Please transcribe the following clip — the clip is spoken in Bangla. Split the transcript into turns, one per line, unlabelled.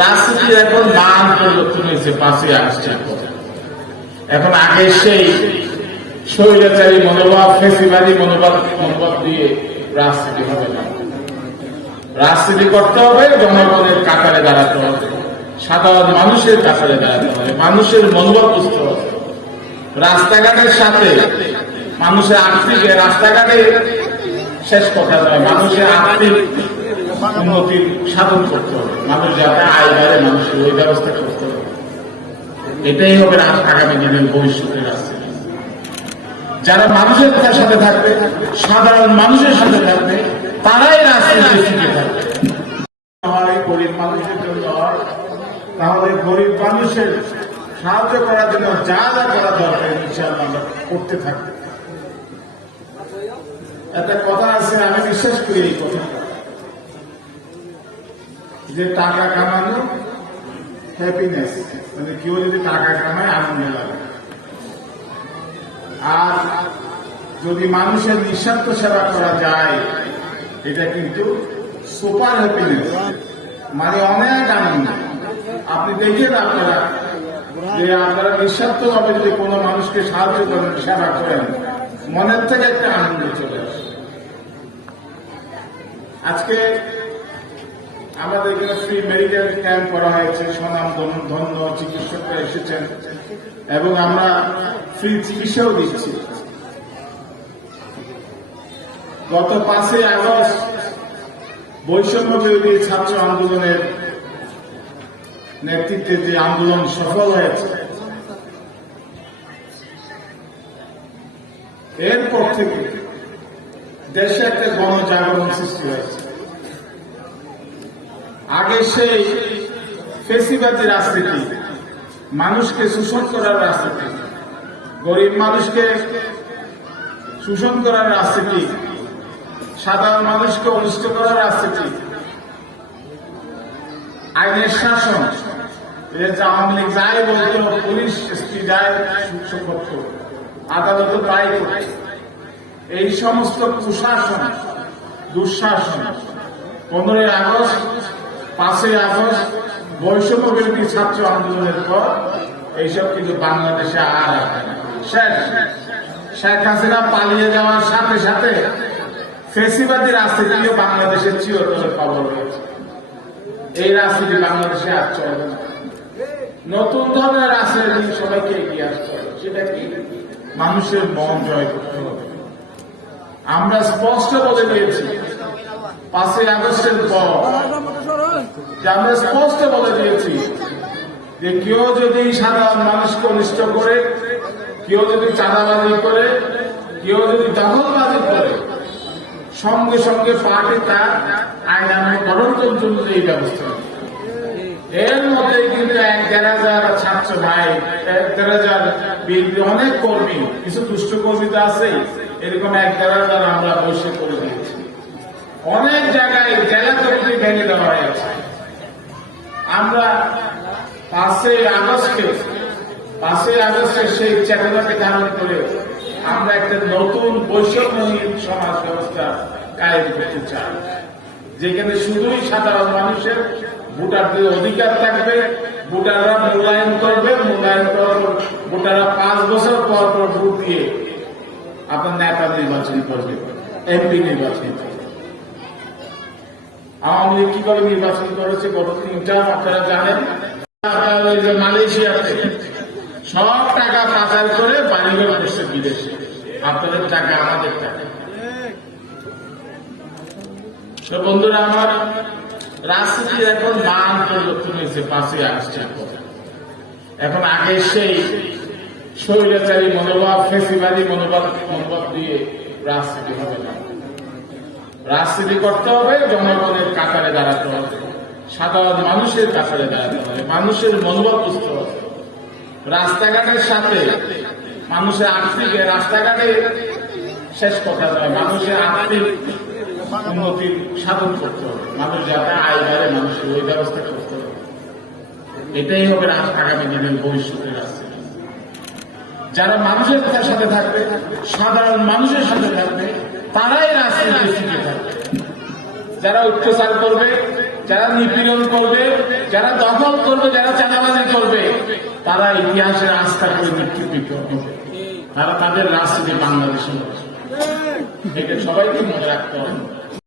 রাজনীতির এখন পরিবর্তন হয়েছে পাঁচই এখন আগে সেই মনোভাব, ফেসিবাদী মনোভাব মনোভাব দিয়ে রাজনীতি হবে না। রাজনীতি করতে হবে, জনগণের কাতারে দাঁড়াতে হবে। সাধারণ মানুষের কাতারে দাঁড়াতে হবে, মানুষের মনোভাব বুঝতে হবে। রাস্তাঘাটের সাথে মানুষের আর্থিক, রাস্তাঘাটে শেষ কথা নয়, মানুষের আর্থিক উন্নতির সাধন করতে হবে। মানুষ যাতে আয় বাড়ে মানুষের ওই ব্যবস্থা করতে হবে এটাই হবে আগামী দিনের ভবিষ্যতের রাজনীতি যারা মানুষের সাথে থাকবে, সাধারণ মানুষের সাথে থাকবে, তারাই রাজনীতি শিখে থাকবে। গরিব মানুষের জন্য তাহলে গরিব মানুষের সাহায্য করার জন্য যা যা করা দরকার ইনশাআল্লাহ আমরা করতে থাকব। একটা কথা আছে, আমি বিশ্বাস করি এই কথা যে টাকা কামানো হ্যাপিনেস মানে কেউ যদি টাকা কামায় আনন্দ লাগে আর যদি মানুষের নিঃস্বার্থ সেবা করা যায়, এটা কিন্তু সুপার হ্যাপিনেস মানে অনেক আনন্দ। আপনি দেখেন আপনারা, যে আপনারা নিঃস্বার্থ ভাবে যদি কোনো মানুষকে সাহায্য করেন, সেবা করেন, মনের থেকে একটা আনন্দ চলে আসে। আজকে আমাদের এখানে ফ্রি মেডিকেল ক্যাম্প করা হয়েছে, সুনাম ধন্য- চিকিৎসকরা এসেছেন, এবং আমরা ফ্রি চিকিৎসাও দিচ্ছি। গত পাঁচই আগস্ট বৈষম্য বিরোধী ছাত্র আন্দোলনের নেতৃত্বে যে আন্দোলন সফল হয়েছে, এরপর থেকে দেশে একটা গণজাগরণ সৃষ্টি হয়েছে। আগে সেই ফেসিবাদী রাজনীতি, মানুষকে শোষণ করার রাজনীতি, গরিব মানুষকে শোষণ করার রাজনীতি, সাধারণ মানুষকে অনিষ্ট করার রাজনীতি, আইনের শাসন আওয়ামী লীগ যাই বলতো পুলিশ এসপি যায় করত আদালত তাই এই সমস্ত কুশাসন, দুঃশাসন, পনেরোই আগস্ট পাঁচই আগস্ট বৈষম্য বিরোধী ছাত্র আন্দোলনের পর এইসব কিন্তু বাংলাদেশে আর শেখ হাসিনা পালিয়ে যাওয়ার সাথে সাথে ফেসিবাদী রাজনীতিও বাংলাদেশের চিরতরে খবর হয়েছে। এই রাজনীতি বাংলাদেশে আর চলবে না। নতুন ধরনের রাজনীতি সবাইকে এগিয়ে আসতে হবে, সেটা কি? মানুষের মন জয় করতে হবে। আমরা স্পষ্ট বলে দিয়েছি, পাঁচই আগস্টের পর যে আমরা স্পষ্ট বলে দিয়েছি যে কেউ যদি মানুষকে অনিষ্ট করে, কেউ যদি চাঁদাবাজি করে, কেউ যদি দখলবাজি করে, সঙ্গে সঙ্গে পার্টি তার পর্যন্ত এই ব্যবস্থা এর মধ্যে কিন্তু এক দেড় হাজার ছাত্র ভাই, এক দেড় হাজার অনেক কর্মী, কিছু দুষ্ট কর্মী তো আছেই, এরকম এক দেড় হাজার আমরা বসে করে দিয়েছি। অনেক জায়গায় জেলা কমিটি ভেঙে দেওয়া হয়েছে আমরা পাঁচই আগস্টে পাঁচই আগস্টে সেই চেতনাকে ধারণ করে আমরা একটা নতুন বৈষম্যহীন সমাজ ব্যবস্থা কায়েম করতে চাই। যেখানে শুধুই সাধারণ মানুষের ভোটারদের অধিকার থাকবে, ভোটাররা মূল্যায়ন করবে, মূল্যায়ন করার পর ভোটাররা পাঁচ বছর পর পর ভোট দিয়ে আপনার নেতা নির্বাচন করবে, এমপি নির্বাচন করবে। আওয়ামী লীগ কীভাবে নির্বাচন করেছে গত তিনটা, আপনারা জানেন? মালয়েশিয়াতে সব টাকা পাচার করে বাড়িঘর বিদেশে আপনাদের টাকা, আমাদের টাকা। বন্ধুরা, আমার রাজনীতির এখন মান পরিবর্তন হয়েছে পাঁচই আগস্টের পর। এখন আগে সেই স্বৈরাচারী মনোভাব, ফেসিবাদী মনোভাব মনোভাব দিয়ে রাজনীতি হবে না। রাজনীতি করতে হবে, জনগণের কাতারে দাঁড়াতে হবে। সাধারণ মানুষের কাতারে দাঁড়াতে হবে। মানুষের মনোভাব বুঝতে হবে। রাস্তাঘাটের সাথে মানুষের আর্থিক রাস্তাঘাটে শেষ কথা নয়, মানুষের আর্থিক উন্নতির সাধন করতে হবে। মানুষ যাতে আয় বাড়ে, মানুষের ওই ব্যবস্থা করতে হবে। এটাই হবে আগামী দিনের ভবিষ্যতের রাজনীতি যারা মানুষের সাথে থাকবে, সাধারণ মানুষের সাথে থাকবে, তারাই রাজনীতি শিখে থাকবে। যারা অত্যাচার করবে, যারা নিপীড়ন করবে, যারা দখল করবে, যারা চাঁদাবাজি করবে, তারা ইতিহাসের আস্থা করে নিক্ষিপ্ত হবে। তারা তাদের রাজনীতি বাংলাদেশে। এটা সবাইকে মনে রাখতে হবে।